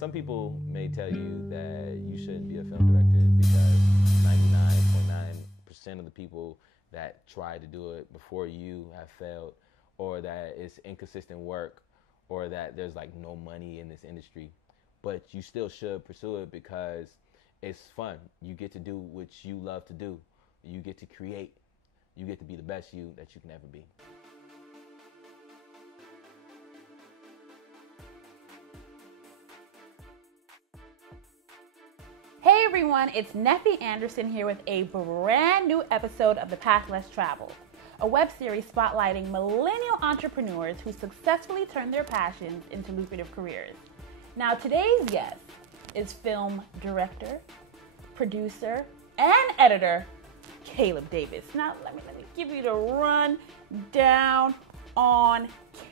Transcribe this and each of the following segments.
Some people may tell you that you shouldn't be a film director because 99.9% of the people that try to do it before you have failed, or that it's inconsistent work, or that there's like no money in this industry. But you still should pursue it because it's fun. You get to do what you love to do. You get to create. You get to be the best you that you can ever be. Hey everyone, it's Neffy Anderson here with a brand new episode of The Path Less Traveled, a web series spotlighting millennial entrepreneurs who successfully turn their passions into lucrative careers. Now today's guest is film director, producer, and editor, Caleb Davis. Now let me give you the rundown on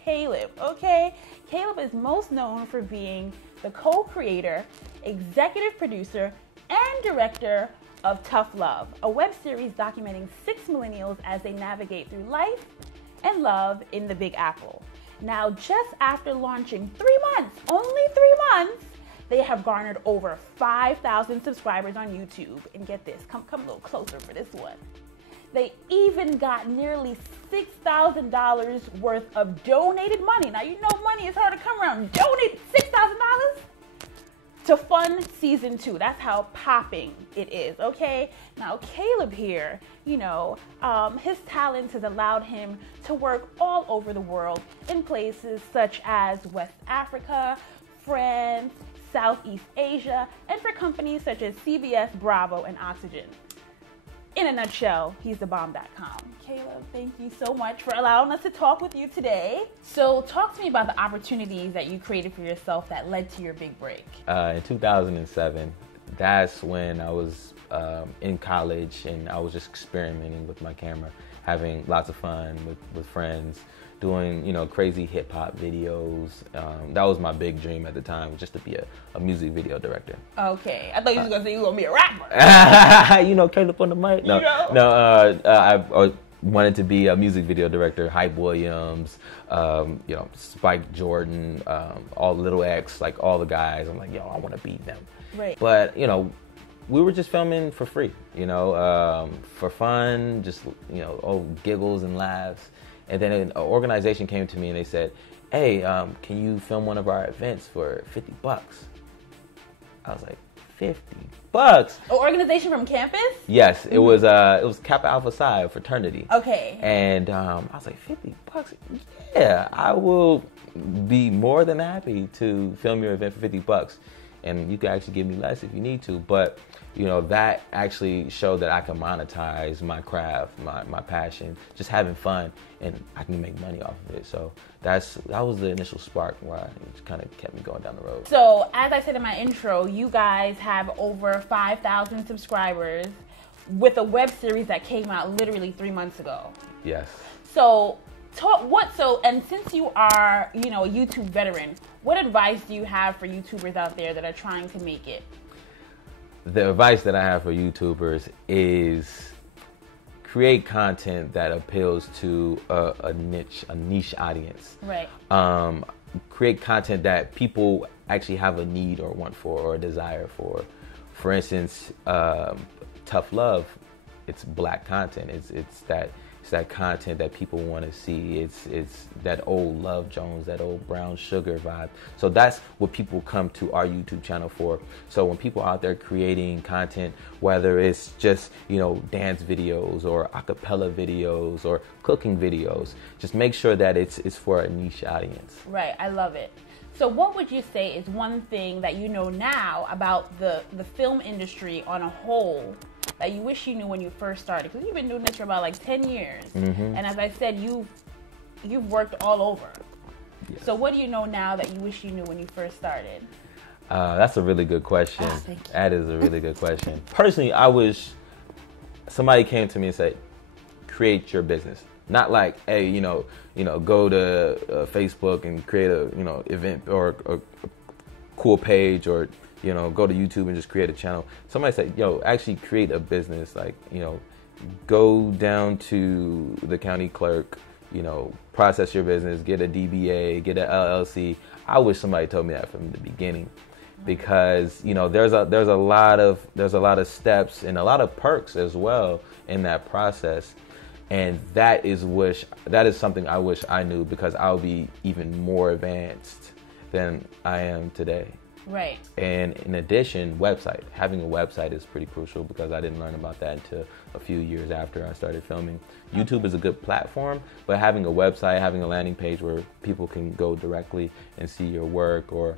Caleb, okay? Caleb is most known for being the co-creator, executive producer, and director of Tough Love, a web series documenting 6 millennials as they navigate through life and love in the Big Apple. Now, just after launching 3 months, only 3 months, they have garnered over 5,000 subscribers on YouTube. And get this, come a little closer for this one. They even got nearly $6,000 worth of donated money. Now, you know money is hard to come around. Donate $6,000 to fund season 2. That's how popping it is, okay? Now, Caleb here, his talents has allowed him to work all over the world in places such as West Africa, France, Southeast Asia, and for companies such as CBS, Bravo, and Oxygen. In a nutshell, he's thebomb.com. Caleb, thank you so much for allowing us to talk with you today. So talk to me about the opportunities that you created for yourself that led to your big break. In 2007, that's when I was in college and I was just experimenting with my camera, having lots of fun with friends, doing crazy hip hop videos. That was my big dream at the time, just to be a music video director. Okay, I thought you was gonna say you were gonna be a rapper. Caleb on the mic. I wanted to be a music video director. Hype Williams, Spike Jordan, all Little X, like all the guys. I'm like, I want to beat them. Right. But we were just filming for free, for fun, just giggles and laughs. And then an organization came to me and they said, hey, can you film one of our events for $50? I was like, $50? An organization from campus? Yes, it was Kappa Alpha Psi fraternity. Okay. And I was like, $50? Yeah, I will be more than happy to film your event for $50. And you can actually give me less if you need to. But, that actually showed that I can monetize my craft, my passion, just having fun, and I can make money off of it. So that was the initial spark where it kind of kept me going down the road. So as I said in my intro, you guys have over 5,000 subscribers with a web series that came out literally 3 months ago. Yes. So and since you are, a YouTube veteran, what advice do you have for YouTubers out there that are trying to make it? The advice that I have for YouTubers is create content that appeals to a niche audience. Right. Create content that people actually have a need or want for or a desire for. For instance, Tough Love, it's Black content. It's that content that people want to see. It's that old Love Jones, that old Brown Sugar vibe. So that's what people come to our YouTube channel for. So when people are out there creating content, whether it's just, dance videos or acapella videos or cooking videos, just make sure that it's for a niche audience. Right, I love it. So what would you say is one thing that you know now about the film industry on a whole that you wish you knew when you first started? Because you've been doing this for about 10 years. Mm-hmm. And as I said, you've worked all over. Yes. So what do you know now that you wish you knew when you first started? That's a really good question. Oh, thank you. That is a really good question. Personally, I wish somebody came to me and said, create your business. Not like, hey, go to Facebook and create a, event or a cool page, or go to YouTube and just create a channel. Somebody said, actually create a business. Like, go down to the county clerk, process your business, get a DBA, get an LLC. I wish somebody told me that from the beginning. because there's a lot of steps and a lot of perks as well in that process, and that is something I wish I knew, because I'll be even more advanced than I am today. Right. And in addition, having a website is pretty crucial, because I didn't learn about that until a few years after I started filming. YouTube is a good platform, but having a website, having a landing page where people can go directly and see your work, or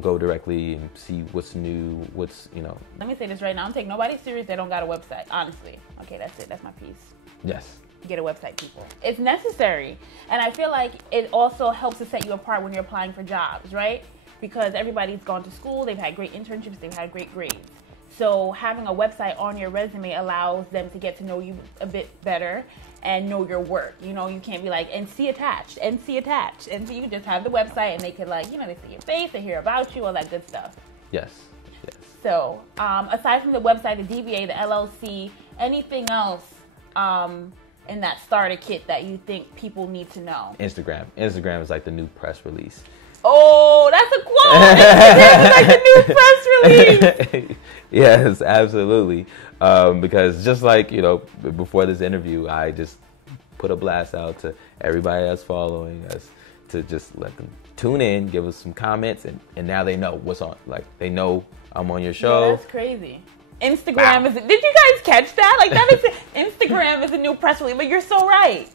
go directly and see what's new, Let me say this right now. I don't take nobody serious that don't got a website, honestly. Okay, that's it. That's my piece. Yes. Get a website, people. It's necessary. And I feel like it also helps to set you apart when you're applying for jobs, right? Because everybody's gone to school, they've had great internships, they've had great grades. So having a website on your resume allows them to get to know you a bit better and know your work. You can't be like, NC attached. And so you can just have the website, and they could they see your face, they hear about you, all that good stuff. Yes. So aside from the website, the DBA, the LLC, anything else in that starter kit that you think people need to know? Instagram is like the new press release. Oh, that's a quote. Instagram is like the new press release. Yes, absolutely. Because just like, before this interview, I just put a blast out to everybody that's following us to just let them tune in, give us some comments, and now they know what's on. Like, they know I'm on your show. Yeah, that's crazy. Instagram is. Did you guys catch that? Like, that is Instagram is a new press release. But you're so right.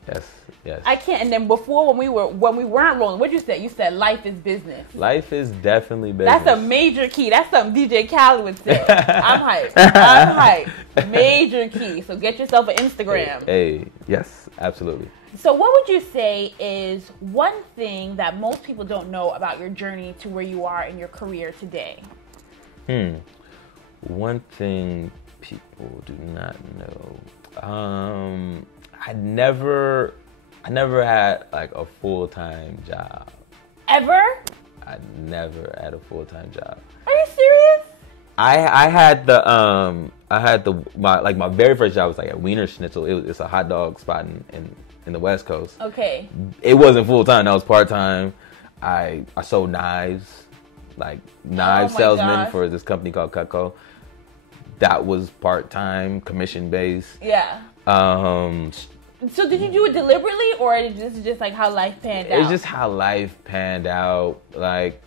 Yes. I can't. And then before, when we weren't rolling, what'd you say? You said life is business. Life is definitely business. That's a major key. That's something DJ Khaled would say. I'm hyped. Major key. So get yourself an Instagram. Hey, yes, absolutely. So what would you say is one thing that most people don't know about your journey to where you are in your career today? One thing people do not know. I never had like a full-time job. Ever? I never had a full-time job. Are you serious? I had my very first job was like at Wiener Schnitzel. It's a hot dog spot in the West Coast. Okay. It wasn't full-time. That was part-time. I sold knives, like salesman for this company called Cutco. That was part-time, commission-based. Yeah. So did you do it deliberately, or this is just like how life panned out? It's just how life panned out. Like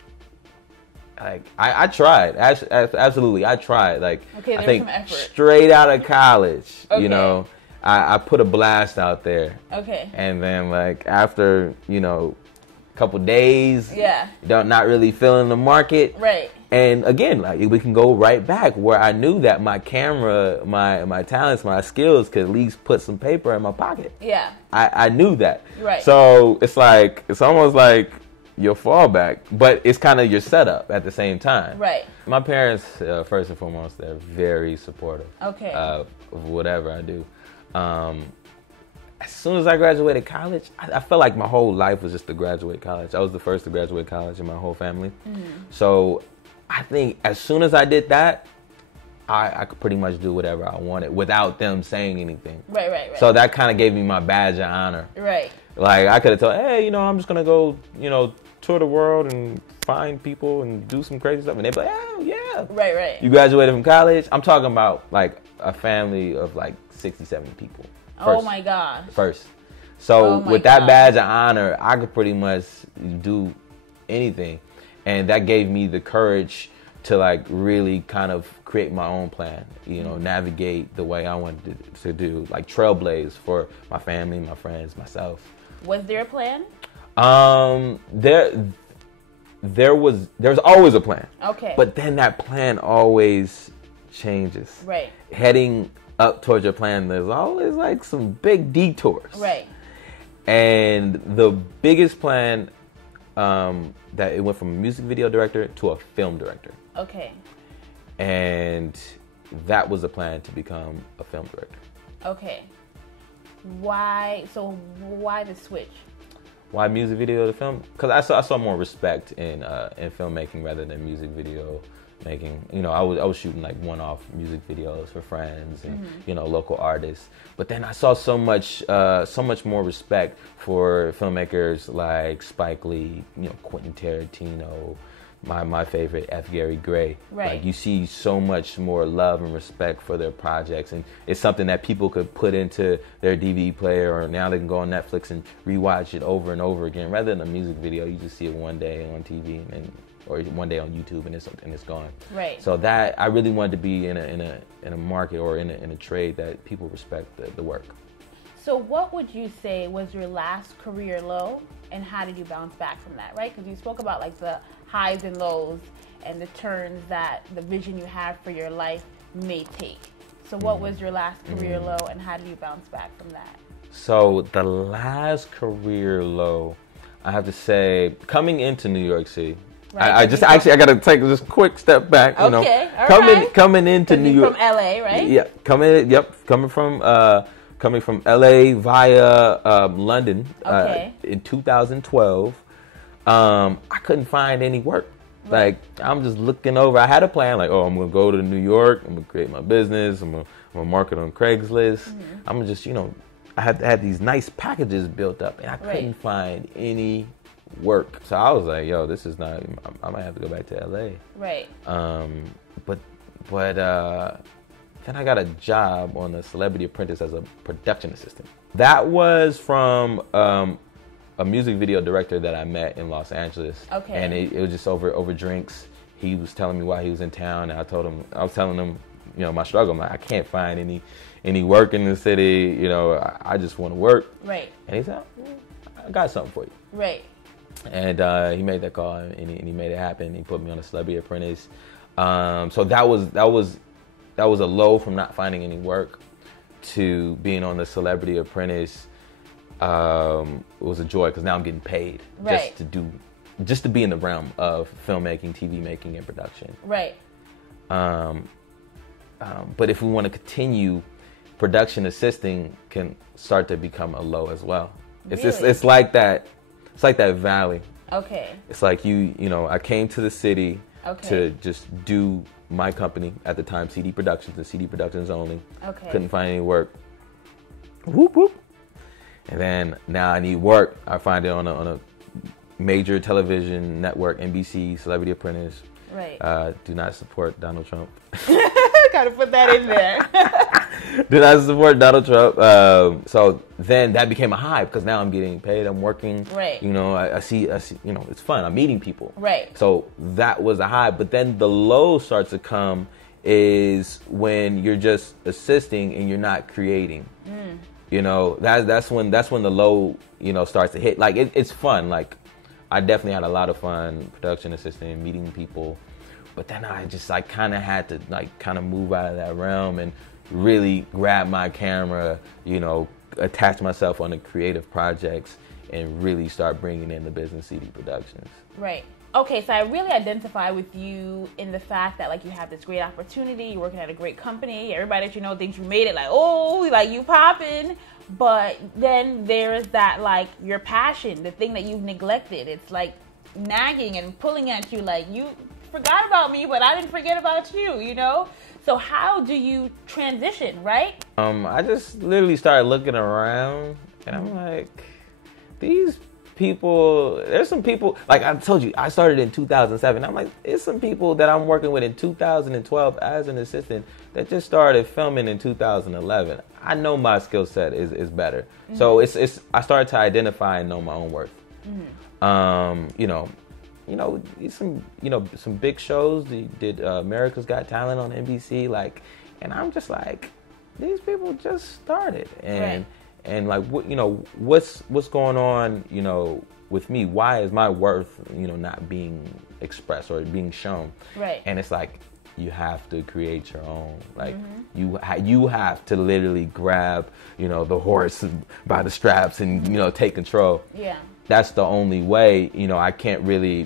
I tried. Absolutely, I tried. Like, okay, I think some effort. Straight out of college, okay. I put a blast out there. Okay. And then like after a couple days, yeah, not really feeling the market, right. And again, like we can go right back where I knew that my camera, my talents, my skills could at least put some paper in my pocket. Yeah. I knew that. Right. So it's almost like your fallback, but it's kind of your setup at the same time. Right. My parents, first and foremost, they're very supportive. Okay. Of whatever I do. As soon as I graduated college, I felt like my whole life was just to graduate college. I was the first to graduate college in my whole family. Mm-hmm. So I think as soon as I did that, I could pretty much do whatever I wanted without them saying anything. Right. So that kind of gave me my badge of honor. Right. Like I could have told, hey, I'm just going to go, tour the world and find people and do some crazy stuff. And they'd be like, oh, yeah. Right. You graduated from college? I'm talking about like a family of like 60, 70 people. Oh my gosh. First. So with that badge of honor, I could pretty much do anything. And that gave me the courage to like really kind of create my own plan, navigate the way I wanted to do, like trailblaze for my family, my friends, myself. Was there a plan? There's always a plan. Okay. But then that plan always changes. Right. Heading up towards your plan, there's always like some big detours. Right. And the biggest plan, that it went from a music video director to a film director. Okay. And that was the plan, to become a film director. Okay. Why the switch? Why music video to film? Because I saw more respect in filmmaking rather than music video making. I was shooting like one-off music videos for friends and local artists. But then I saw so much more respect for filmmakers like Spike Lee, Quentin Tarantino, my favorite, F. Gary Gray. Right. Like, you see so much more love and respect for their projects, and it's something that people could put into their DVD player, or now they can go on Netflix and rewatch it over and over again. Rather than a music video, you just see it one day on TV or one day on YouTube, and it's gone. Right. So that I really wanted to be in a market or in a trade that people respect the work. So what would you say was your last career low, and how did you bounce back from that, right? Because you spoke about like the highs and lows and the turns that the vision you have for your life may take. So what was your last career low, and how did you bounce back from that? So the last career low, I have to say, coming into New York City, Right. I got to take this quick step back. You know, coming into New York from LA, right? Yeah, coming from LA via London in 2012. I couldn't find any work. Like, I'm just looking over. I had a plan, like, I'm gonna go to New York. I'm gonna create my business. I'm gonna market on Craigslist. I'm gonna just, I had these nice packages built up, and I couldn't find any work. So I was like, this is not. I might have to go back to LA. Right. But then I got a job on the Celebrity Apprentice as a production assistant. That was from a music video director that I met in Los Angeles. Okay. And it was just over drinks. He was telling me why he was in town, and I was telling him, my struggle. I'm like, I can't find any work in the city. I just want to work. Right. And he said, I got something for you. Right. And he made that call, and he made it happen. He put me on a Celebrity Apprentice. So that was a low from not finding any work to being on the Celebrity Apprentice. It was a joy, because now I'm getting paid just to be in the realm of filmmaking, TV making, and production. Right. But if we want to continue, production assisting can start to become a low as well. It's like that. It's like that valley. Okay. It's like I came to the city to just do my company at the time, CD Productions, and CD Productions only. Okay. Couldn't find any work. Whoop whoop. And then now I need work. I find it on a major television network, NBC, Celebrity Apprentice. Right. Do not support Donald Trump. Gotta put that in there. Do not support Donald Trump. So then that became a high, because now I'm getting paid. I'm working. Right. I see. It's fun. I'm meeting people. Right. So that was a high. But then the low starts to come is when you're just assisting and you're not creating. That's when the low starts to hit. Like, it's fun. Like, I definitely had a lot of fun production assisting, meeting people. But then I kind of had to move out of that realm and really grab my camera, attach myself on the creative projects, and really start bringing in the business CD productions. Right. Okay, so I really identify with you in the fact that, like, you have this great opportunity, you're working at a great company, everybody that you know thinks you made it, like you popping. But then there's that, like, your passion, the thing that you've neglected. It's like nagging and pulling at you, like, you forgot about me, but I didn't forget about you, So how do you transition, right? I just literally started looking around, and I'm like, these people, there's some people, like I told you, I started in 2007. I'm like, there's some people that I'm working with in 2012 as an assistant that just started filming in 2011. I know my skill set is better. So I started to identify and know my own worth. Some big shows. They did America's Got Talent on NBC, and I'm just like, these people just started, and like, what's going on, with me? Why is my worth, not being expressed or being shown? Right. And it's like, you have to create your own. Like, you have to literally grab, the horse by the straps and, take control. Yeah. That's the only way. I can't really,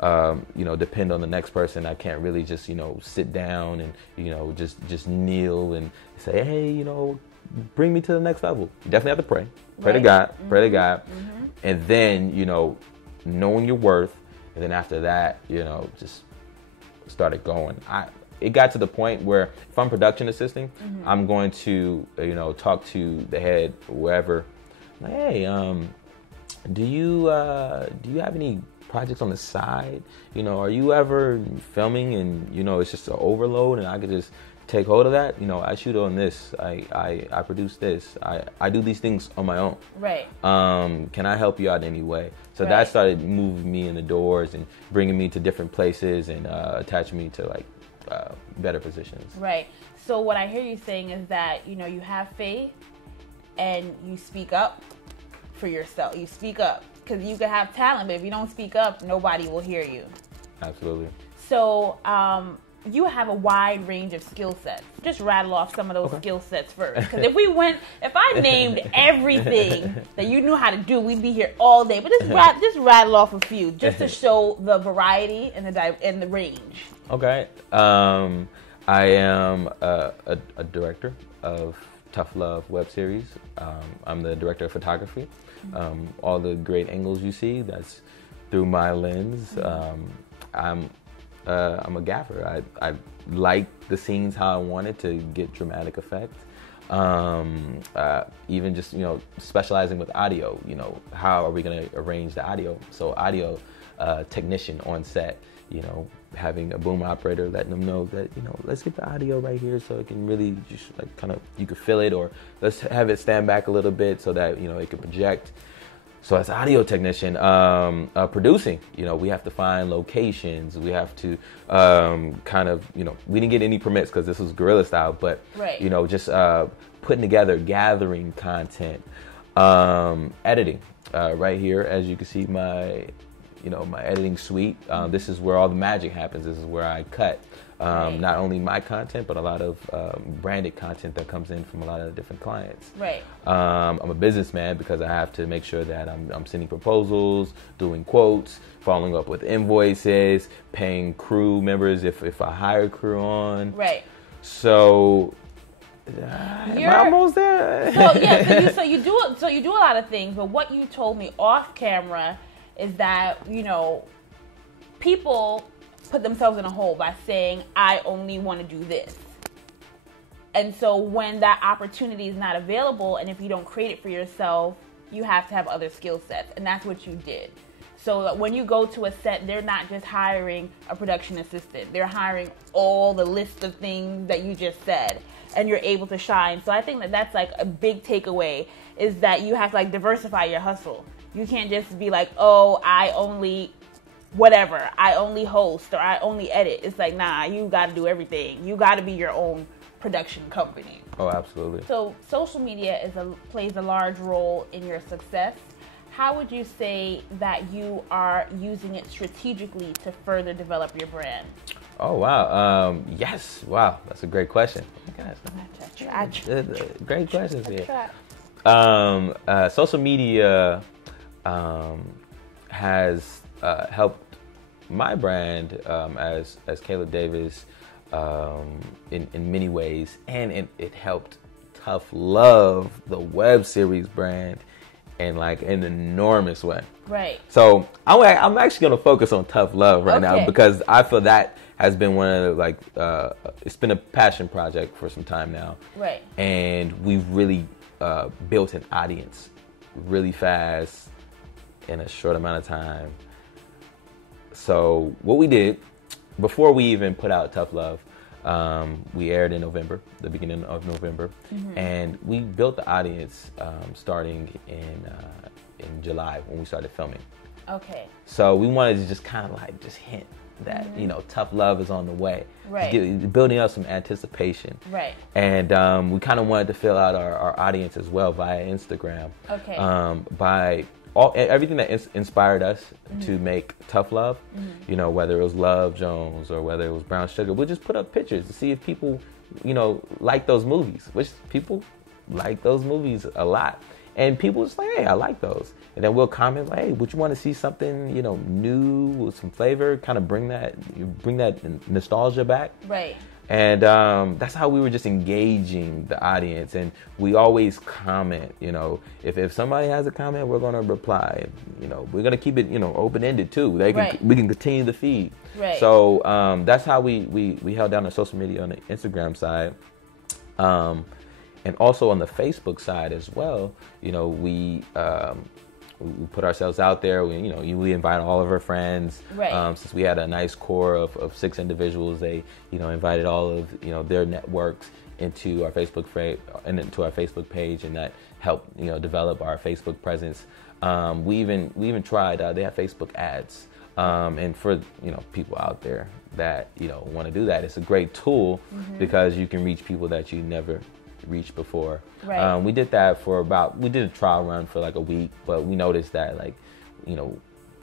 depend on the next person. I can't really just, sit down and, just kneel and say, hey, bring me to the next level. You definitely have to pray. Pray to God. Pray to God. And then, knowing your worth. And then after that, just started going. It got to the point where if I'm production assisting, I'm going to, talk to the head, whoever. Like, hey, do you have any projects on the side? You know, are you ever filming and, you know, it's just an overload and I could just take hold of that? You know, I shoot on this. I produce this. I do these things on my own. Right. Can I help you out in any way? So that started moving me in the doors and bringing me to different places and attaching me to like better positions. Right. So what I hear you saying is that, you know, you have faith and you speak up for yourself. You speak up because you can have talent, but if you don't speak up, nobody will hear you. Absolutely. So you have a wide range of skill sets. Just rattle off some of those skill sets first. Because if I named everything that you knew how to do, we'd be here all day. But just rattle off a few, just to show the variety and the range. Okay. I am a director of Tough Love web series. I'm the director of photography. All the great angles you see, that's through my lens. I'm a gaffer. I like the scenes how I wanted to get dramatic effect. Even just, you know, specializing with audio, you know, how are we going to arrange the audio? So audio technician on set, you know, having a boom operator, letting them know that, you know, let's get the audio right here so it can really just like kind of, you can feel it, or let's have it stand back a little bit so that, you know, it can project. So as audio technician, producing, you know, we have to find locations. We have to kind of, you know, we didn't get any permits because this was guerrilla style, but, you know, just putting together, gathering content, editing. Right here, as you can see, my editing suite. This is where all the magic happens. This is where I cut not only my content, but a lot of branded content that comes in from a lot of different clients. Right. I'm a businessman because I have to make sure that I'm sending proposals, doing quotes, following up with invoices, paying crew members if I hire crew on. Right. So am I almost there? So yeah, so you do a lot of things, but what you told me off camera is that, you know, people put themselves in a hole by saying, I only want to do this. And so when that opportunity is not available, and if you don't create it for yourself, you have to have other skill sets. And that's what you did. So when you go to a set, they're not just hiring a production assistant. They're hiring all the list of things that you just said, and you're able to shine. So I think that that's like a big takeaway, is that you have to like diversify your hustle. You can't just be like, oh, I only whatever, I only host or I only edit. It's like, nah, you got to do everything. You got to be your own production company. Oh, absolutely. So social media plays a large role in your success. How would you say that you are using it strategically to further develop your brand? Oh, wow. Yes. Wow. That's a great question. Oh my gosh. Great questions here. Social media has helped my brand as Caleb Davis in many ways, and it helped Tough Love, the web series brand, in like an enormous way. Right. So I'm actually going to focus on Tough Love right now, because I feel that has been one of the, it's been a passion project for some time now. Right. And we've really built an audience really fast in a short amount of time. So what we did, before we even put out Tough Love, we aired in November, the beginning of November, and we built the audience starting in July when we started filming. Okay. So we wanted to just kind of like just hint that, you know, Tough Love is on the way. Right. Building up some anticipation. Right. And we kind of wanted to fill out our audience as well via Instagram. Okay. By everything that inspired us to make Tough Love, you know, whether it was Love Jones or whether it was Brown Sugar, we'll just put up pictures to see if people, you know, like those movies, which people like those movies a lot. And people just like, hey, I like those. And then we'll comment, like, hey, would you want to see something, you know, new with some flavor, kind of bring that nostalgia back? Right. And that's how we were just engaging the audience. And we always comment, you know, if somebody has a comment, we're going to reply. You know, we're going to keep it, you know, open-ended too. We can continue the feed. Right. So that's how we held down the social media on the Instagram side. And also on the Facebook side as well, you know, we we put ourselves out there. We invite all of our friends. Right. Since we had a nice core of 6 individuals, they invited all of their networks into our Facebook page, and that helped develop our Facebook presence. We even tried. They have Facebook ads, and for people out there that want to do that, it's a great tool because you can reach people that you never reached before. Right. We did that we did a trial run for like a week, but we noticed that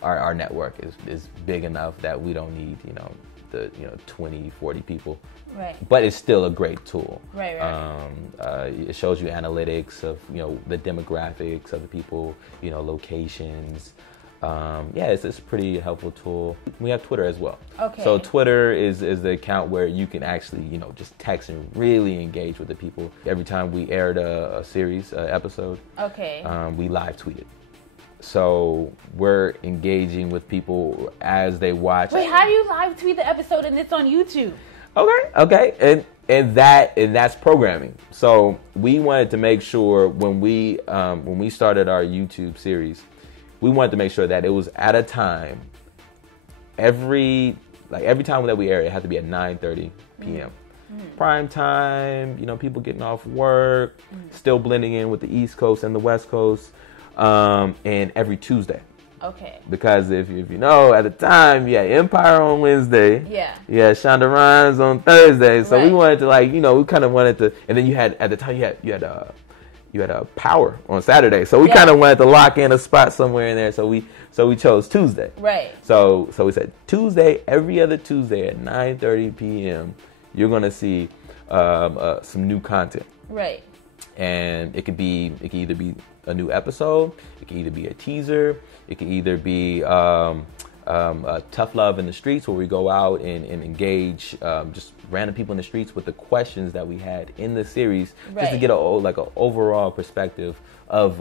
our network is big enough that we don't need the 20, 40 people. Right. But it's still a great tool. Right. It shows you analytics of the demographics of the people, locations. It's a pretty helpful tool. We have Twitter as well. Okay. So Twitter is the account where you can actually just text and really engage with the people. Every time we aired a series episode, okay, we live tweet it. So we're engaging with people as they watch. Wait, how do you live tweet the episode and it's on YouTube? Okay, and that's programming. So we wanted to make sure when we started our YouTube series, we wanted to make sure that it was at a time. Every time that we air, it had to be at 9:30 p.m. Prime time. People getting off work, still blending in with the East Coast and the West Coast, and every Tuesday. Okay. Because if you know, at the time, you had Empire on Wednesday. Yeah. Yeah, Shonda Rhimes on Thursday. So right. we wanted to we kind of wanted to, and then you had at the time you had a Power on Saturday. So we kind of wanted to lock in a spot somewhere in there. So we chose Tuesday. Right. So we said Tuesday, every other Tuesday at 9:30 p.m. You're gonna see some new content. Right. And it could either be a new episode, it could either be a teaser, it could either be Tough Love in the Streets, where we go out and engage just random people in the streets with the questions that we had in the series, just to get an overall perspective of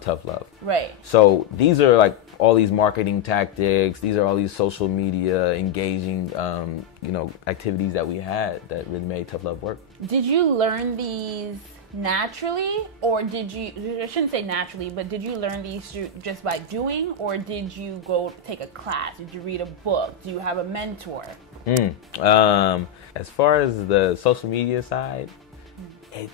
tough love. Right. So these are like all these marketing tactics, these are all these social media engaging activities that we had that really made tough love work. Did you learn these naturally, or did you, I shouldn't say naturally, but did you learn these just by doing, or did you go take a class? Did you read a book? Do you have a mentor? As far as the social media side,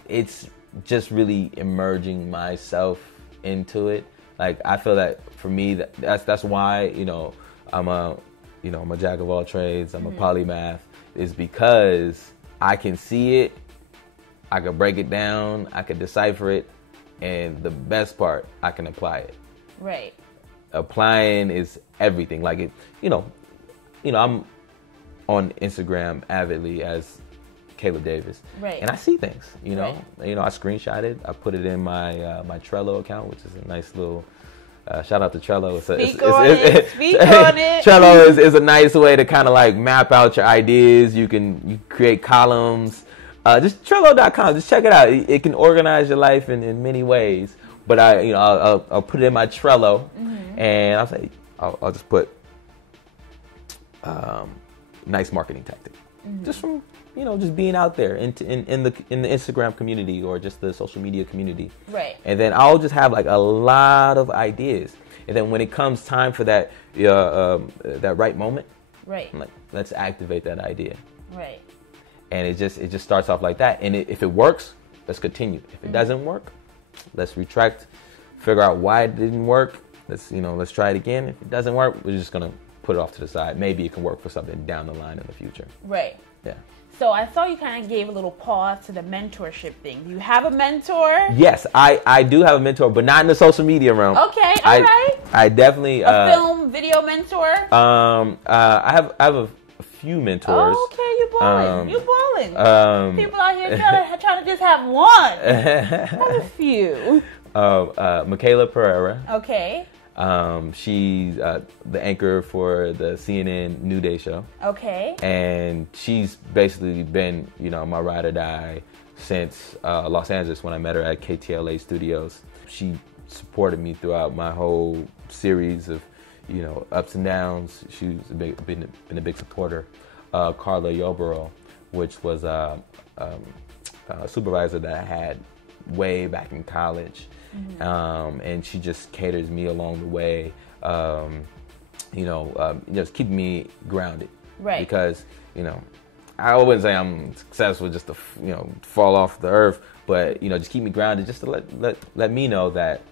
it's just really immersing myself into it. Like, I feel that for me, that's why I'm a jack of all trades. I'm a polymath, is because I can see it, I can break it down, I can decipher it, and the best part, I can apply it. Right. Applying is everything. Like I'm on Instagram avidly as Caleb Davis, right? And I see things. Right. I screenshot it. I put it in my my Trello account, which is a nice little. Shout out to Trello. Speak on it. Trello is a nice way to kind of like map out your ideas. You create columns. Just Trello.com. Just check it out. It can organize your life in many ways. But I'll put it in my Trello, and I'll say I'll just put nice marketing tactic, just from just being out there in the Instagram community or just the social media community. Right. And then I'll just have like a lot of ideas. And then when it comes time for that right moment, right, I'm like, let's activate that idea. Right. And it just starts off like that. And if it works, let's continue. If it doesn't work, let's retract, figure out why it didn't work. Let's try it again. If it doesn't work, we're just gonna put it off to the side. Maybe it can work for something down the line in the future. Right. Yeah. So I saw you kind of gave a little pause to the mentorship thing. Do you have a mentor? Yes, I do have a mentor, but not in the social media realm. Okay, all right. I definitely a film, video mentor. I have a few mentors. Oh, okay, you balling. You balling. People out here trying to just have one. Have a few. Michaela Pereira. Okay. She's the anchor for the CNN New Day show. Okay. And she's basically been, my ride or die since Los Angeles when I met her at KTLA Studios. She supported me throughout my whole series of, ups and downs. She's been a big supporter. Carla Yoboro, which was a supervisor that I had way back in college. And she just caters me along the way, just keeping me grounded. Right. Because, I wouldn't say I'm successful just to, fall off the earth, but, just keep me grounded, just to let me know that,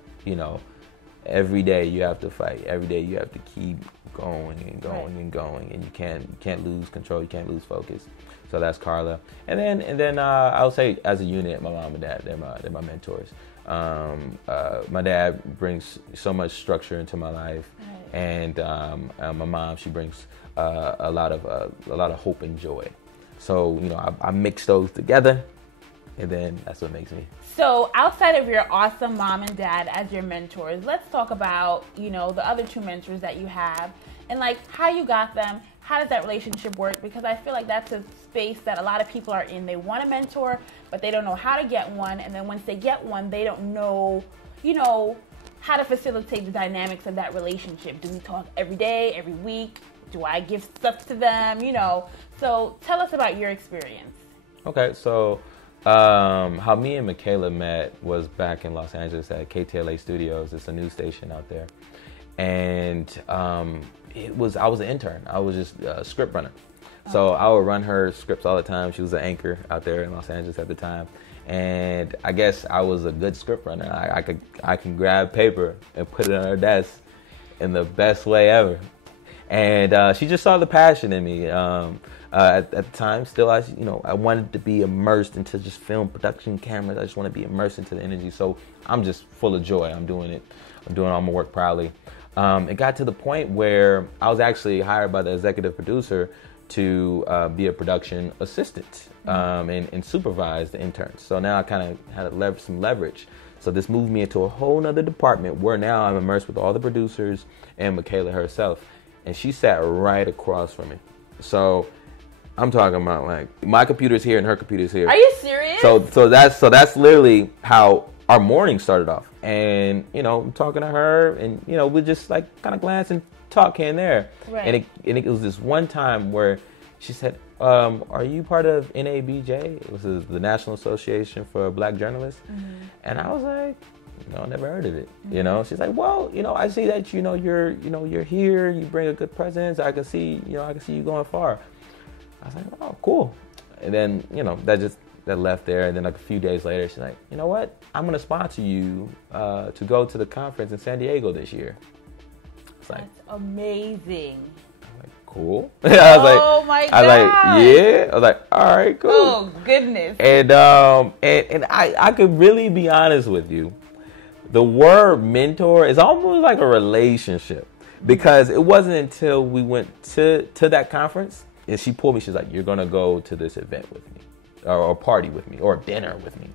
every day you have to fight. Every day you have to keep going and going and going, and you can't lose control. You can't lose focus. So that's Carla. And then I would say as a unit, my mom and dad, they're my mentors. My dad brings so much structure into my life, and my mom, she brings a lot of hope and joy. So I mix those together, and then that's what makes me. So outside of your awesome mom and dad as your mentors, let's talk about the other two mentors that you have, and like how you got them. How does that relationship work? Because I feel like that's a space that a lot of people are in. They want a mentor, but they don't know how to get one. And then once they get one, they don't know, how to facilitate the dynamics of that relationship. Do we talk every day, every week? Do I give stuff to them? So tell us about your experience. Okay, so how me and Michaela met was back in Los Angeles at KTLA Studios. It's a news station out there. And I was an intern. I was just a script runner. So I would run her scripts all the time. She was an anchor out there in Los Angeles at the time. And I guess I was a good script runner. I can grab paper and put it on her desk in the best way ever. And she just saw the passion in me. At the time, still, I wanted to be immersed into just film production cameras. I just want to be immersed into the energy. So I'm just full of joy. I'm doing it. I'm doing all my work proudly. It got to the point where I was actually hired by the executive producer to be a production assistant and supervise the interns. So now I kind of had some leverage. So this moved me into a whole nother department where now I'm immersed with all the producers and Michaela herself. And she sat right across from me. So I'm talking about like my computer's here and her computer's here. Are you serious? So that's literally how our morning started off. And I'm talking to her, and we just like kind of glance and talk here and there. Right. And it was this one time where she said, "Are you part of NABJ?" This is the National Association for Black Journalists. And I was like, "No, never heard of it." She's like, "Well, I see that you're here. You bring a good presence. I can see you going far." I was like, "Oh, cool." And then that left there. And then like a few days later, she's like, "You know what? I'm going to sponsor you to go to the conference in San Diego this year." It's like, that's amazing. I'm like, cool. I was oh my God. I was like, yeah. I was like, all right, cool. Oh goodness. And I could really be honest with you. The word mentor is almost like a relationship, because it wasn't until we went to that conference and she pulled me. She's like, "You're going to go to this event with me. Or party with me, or dinner with me."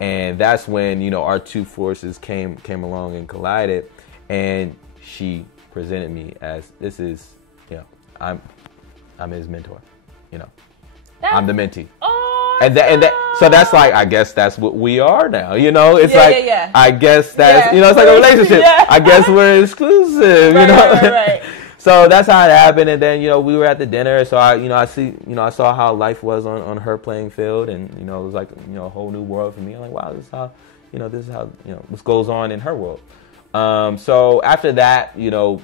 And that's when our two forces came along and collided, and she presented me as this is I'm his mentor, I'm the mentee. Oh, and so that's like, I guess that's what we are now. It's yeah. I guess that's it's like a relationship. Yeah. I guess we're exclusive. Right. So that's how it happened, and then we were at the dinner. So I saw how life was on her playing field, and it was like a whole new world for me. I'm like, wow, this is how this goes on in her world. So after that, you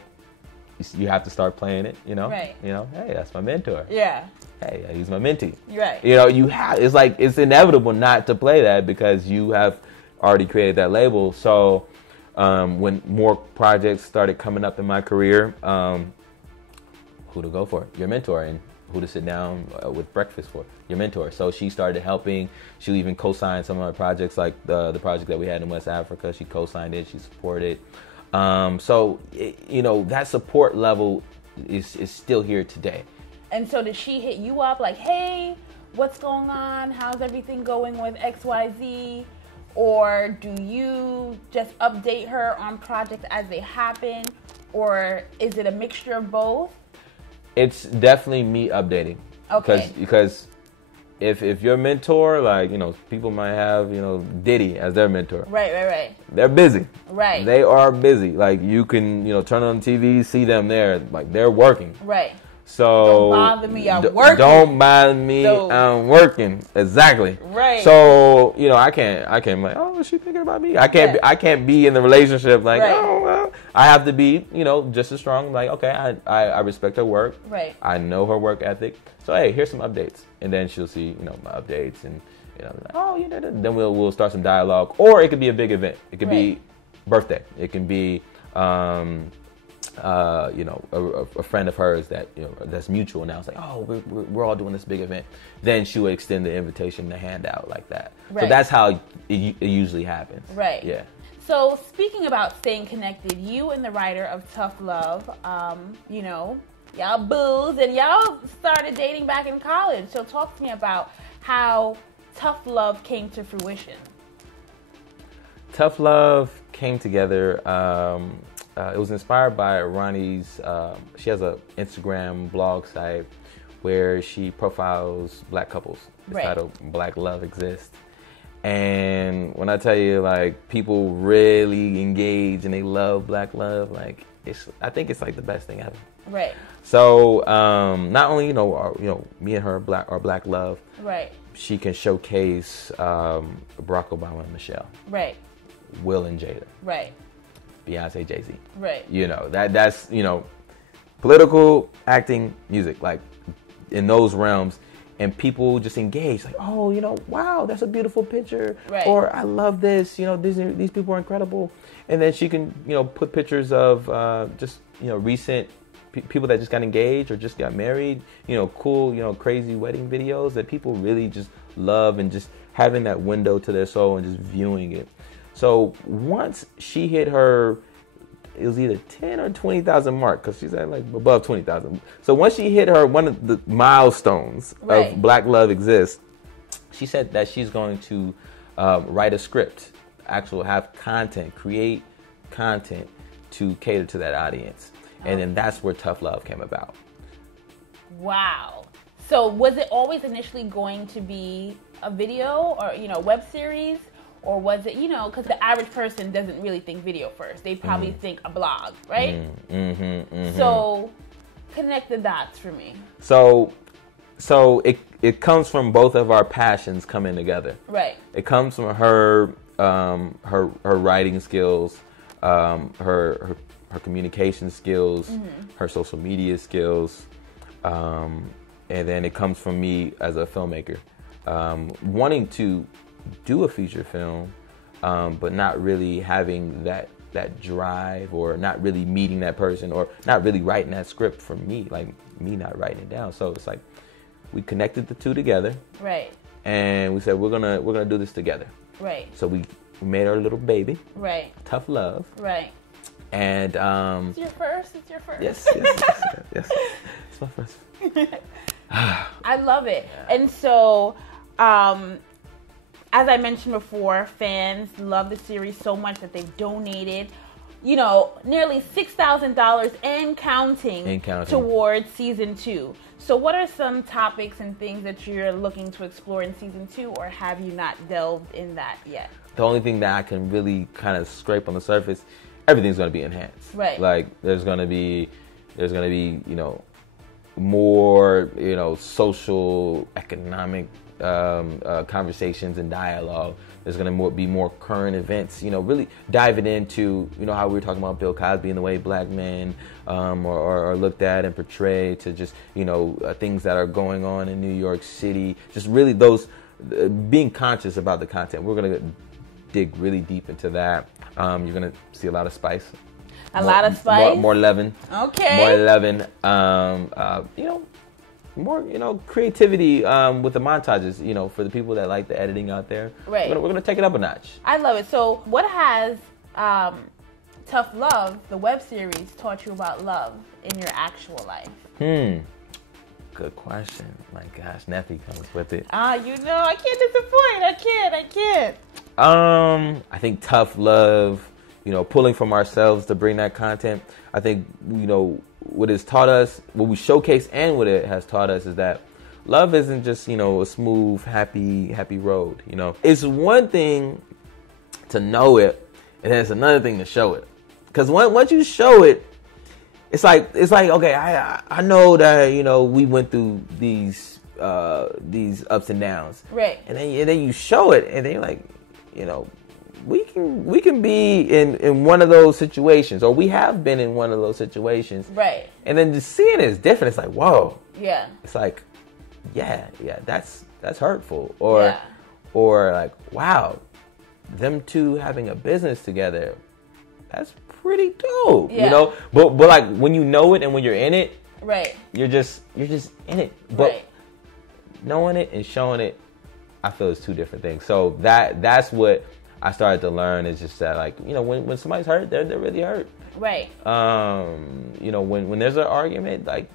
have to start playing it. Right. Hey, that's my mentor. Yeah. Hey, he's my mentee. Right. It's inevitable not to play that because you have already created that label. So. When more projects started coming up in my career, who to go for? Your mentor. And who to sit down with breakfast for? Your mentor. So she started helping. She even co-signed some of my projects, like the project that we had in West Africa. She co-signed it. She supported. So that support level is still here today. And so did she hit you up like, "Hey, what's going on? How's everything going with XYZ?" Or do you just update her on projects as they happen? Or is it a mixture of both? It's definitely me updating. Okay. Because if your mentor, like, people might have, Diddy as their mentor. Right. They're busy. Right. They are busy. Like, you can, turn on TV, see them there. Like, they're working. Right. So don't bother me, I'm working. Don't bother me, I'm working. Exactly. Right. So, you know, I can't like, oh, is she thinking about me? I can't be in the relationship like, oh, well. I have to be, you know, just as strong. Like, okay, I respect her work. Right. I know her work ethic. So, hey, here's some updates. And then she'll see, you know, my updates and, you know, like, oh, you know, then we'll start some dialogue. Or it could be a big event. It could be birthday. It can be, you know, a friend of hers that, you know, that's mutual now. It's like, oh, we're all doing this big event. Then she would extend the invitation, the handout like that. Right. So that's how it usually happens. Right. Yeah. So speaking about staying connected, you and the writer of Tough Love, you know, y'all booze and y'all started dating back in college. So talk to me about how Tough Love came to fruition. Tough Love came together. It was inspired by Ronnie's, she has an Instagram blog site where she profiles black couples. It's titled Black Love Exists. And when I tell you, like, people really engage and they love black love, like, I think it's like the best thing ever. Right. So not only, you know, me and her are black love. Right. She can showcase Barack Obama and Michelle. Right. Will and Jada. Right. Beyonce, Jay-Z. Right. You know, that's, you know, political, acting, music, like in those realms. And people just engage, like, oh, you know, wow, that's a beautiful picture. Right. Or I love this, you know, these people are incredible. And then she can, you know, put pictures of just, you know, recent people that just got engaged or just got married, you know, cool, you know, crazy wedding videos that people really just love, and just having that window to their soul and just viewing it. So once she hit her, it was either 10 or 20,000 mark, because she's at like above 20,000. So once she hit her, one of the milestones of Black Love Exists, she said that she's going to write a script, have content, create content to cater to that audience. And then that's where Tough Love came about. Wow. So was it always initially going to be a video or, you know, web series? Or was it, you know, because the average person doesn't really think video first. They probably think a blog, right? So connect the dots for me. So it comes from both of our passions coming together. Right. It comes from her writing skills, her communication skills, her social media skills, and then it comes from me as a filmmaker, wanting to do a feature film, but not really having that drive, or not really meeting that person, or not really writing that script for me, like me not writing it down. So it's like we connected the two together, right? And we said we're gonna do this together, right? So we made our little baby, right? Tough Love, right? And it's your first. It's your first. Yes. It's my first. I love it, and so. As I mentioned before, fans love the series so much that they've donated, you know, nearly $6,000 and counting towards season 2. So what are some topics and things that you're looking to explore in season 2, or have you not delved in that yet? The only thing that I can really kind of scrape on the surface, everything's going to be enhanced. Right. Like there's going to be, you know, more, you know, social, economic conversations and dialogue. There's going to be more current events, you know, really diving into, you know, how we were talking about Bill Cosby and the way black men are looked at and portrayed, to just, you know, things that are going on in New York City. Just really those, being conscious about the content. We're going to dig really deep into that. You're going to see a lot of spice. Lot of spice? More leaven. Okay. More leaven. You know, more, you know, creativity with the montages, you know, for the people that like the editing out there. Right. We're gonna take it up a notch. I love it. So what has Tough Love, the web series, taught you about love in your actual life? Good question. My gosh, Neffy comes with it. You know, I can't disappoint. I can't. I think Tough Love, you know, pulling from ourselves to bring that content. I think, you know, what it's taught us, what we showcase, and what it has taught us is that love isn't just, you know, a smooth, happy road. You know, it's one thing to know it, and then it's another thing to show it. Because once you show it, it's like okay, I know that we went through these ups and downs, right? And then you show it, and then you're like, we can be in one of those situations, or we have been in one of those situations, right? And then just seeing it is different. It's like, whoa, yeah. It's like, yeah, that's hurtful, or like, wow, them two having a business together, that's pretty dope, But like when you know it and when you're in it, right? You're just in it, but knowing it and showing it, I feel it's two different things. So that's what I started to learn, is just that, like, when somebody's hurt, they're really hurt, right? When there's an argument, like,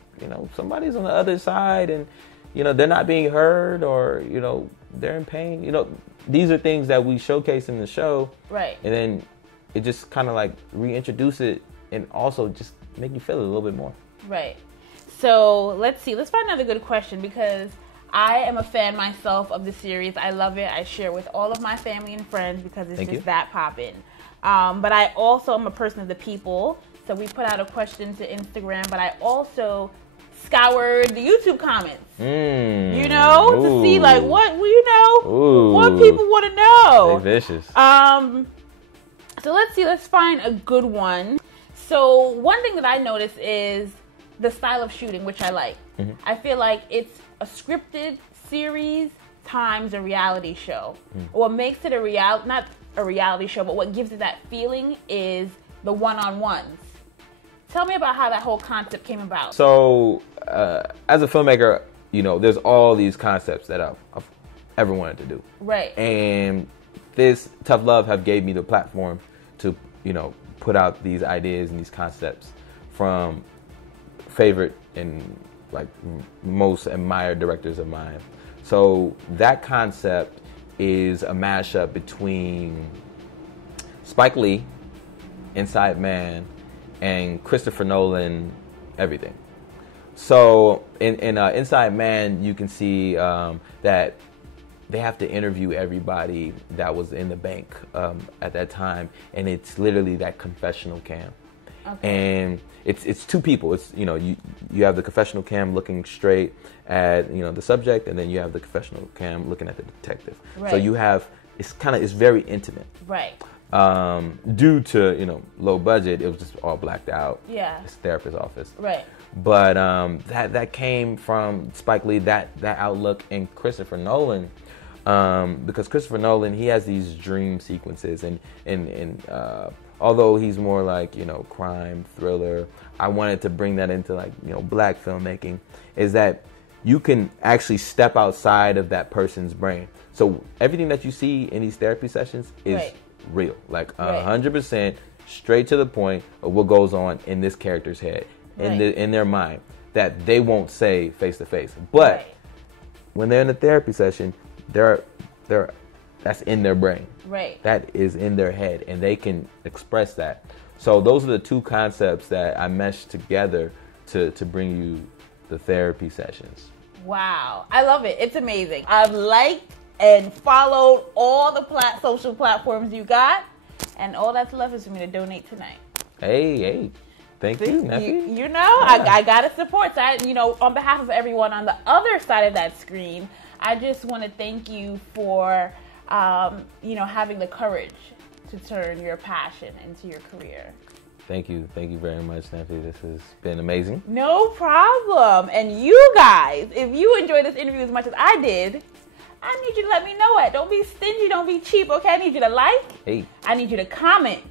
somebody's on the other side, and they're not being heard, or they're in pain. These are things that we showcase in the show, right? And then it just kind of like reintroduce it, and also just make you feel it a little bit more, right? So let's find another good question, because I am a fan myself of the series. I love it. I share it with all of my family and friends because it's just that poppin'. But I also am a person of the people. So we put out a question to Instagram, but I also scoured the YouTube comments, to see like what people want to know. They vicious. So let's find a good one. So one thing that I noticed is the style of shooting, which I like. Mm-hmm. I feel like it's a scripted series times a reality show. What makes it not a reality show, but what gives it that feeling is the one-on-ones. Tell me about how that whole concept came about. So, as a filmmaker, there's all these concepts that I've ever wanted to do. Right. And this Tough Love have gave me the platform to, put out these ideas and these concepts from favorite and like most admired directors of mine. So that concept is a mashup between Spike Lee, Inside Man, and Christopher Nolan, everything. So in Inside Man, you can see that they have to interview everybody that was in the bank at that time, and it's literally that confessional cam. Okay. And it's two people. It's you have the confessional cam looking straight at the subject, and then you have the confessional cam looking at the detective. Right. So you have it's very intimate. Right. Due to low budget, it was just all blacked out. Yeah. It's therapist's office. Right. But that came from Spike Lee, that outlook, and Christopher Nolan, because Christopher Nolan, he has these dream sequences, and although he's more like crime thriller, I wanted to bring that into like black filmmaking, is that you can actually step outside of that person's brain. So everything that you see in these therapy sessions is real, like 100% straight to the point of what goes on in this character's head, in their mind, that they won't say face to face. But when they're in a therapy session, they're that's in their brain. Right. That is in their head, and they can express that. So those are the two concepts that I meshed together to bring you the therapy sessions. Wow. I love it. It's amazing. I've liked and followed all the social platforms you got, and all that's left is for me to donate tonight. Hey. Thank you, Neffy. I got to support. So on behalf of everyone on the other side of that screen, I just want to thank you for having the courage to turn your passion into your career. Thank you very much, Neffy. This has been amazing. No problem. And you guys, if you enjoyed this interview as much as I did, I need you to let me know it. Don't be stingy. Don't be cheap. Okay, I need you to like. Hey. I need you to comment.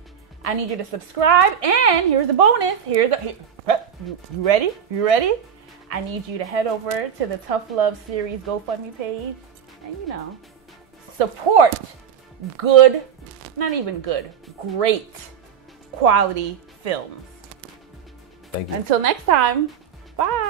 I need you to subscribe. And here's the bonus. You ready? You ready? I need you to head over to the Tough Love series GoFundMe page and support good, not even good, great quality films. Thank you. Until next time, bye.